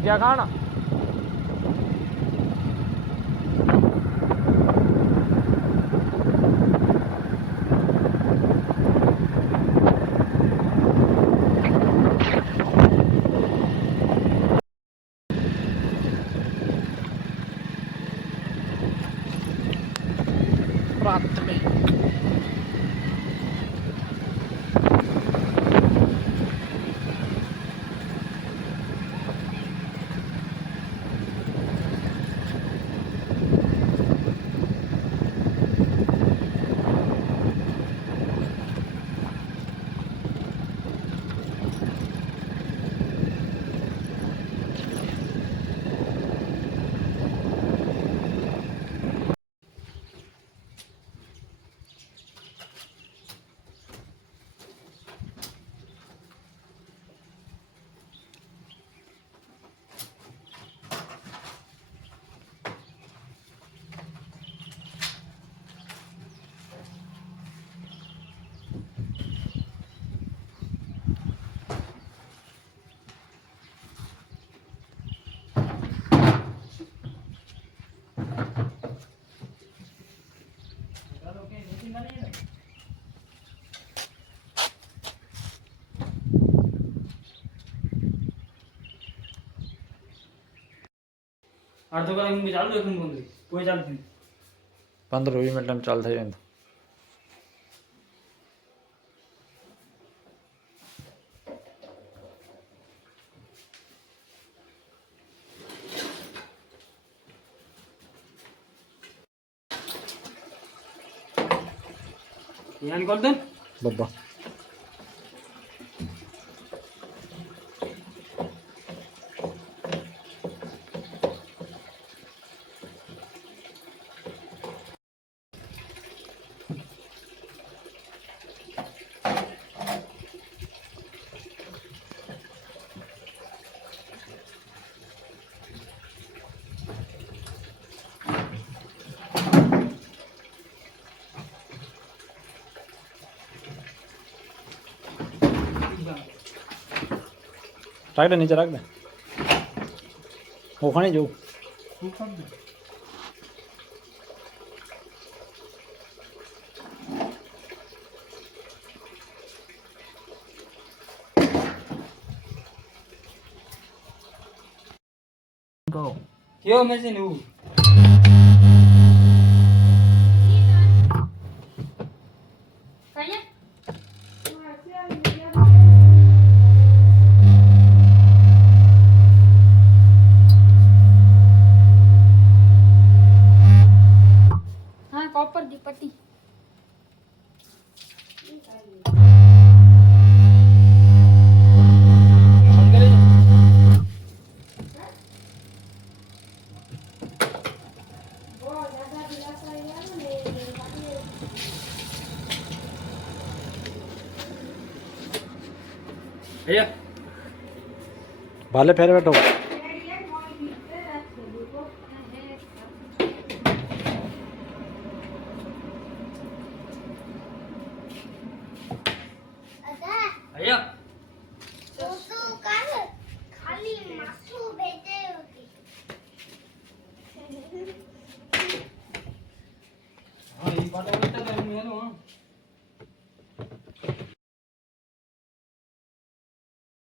भजिया खाना रात में अर्ध कलाक मी चालू आहे बंद कोई चालत नाही 15-20 मिनिटांनी चालू થઈ જાય यानी कॉल दे बाबा रख दे नीचे रख दे वो खाने जो क्यों मैं से नहीं कॉपर दी पट्टी भैया भाले फेर बैठो भैया खाली मासू भेजे होती हाँ ये बात होता है मैं ना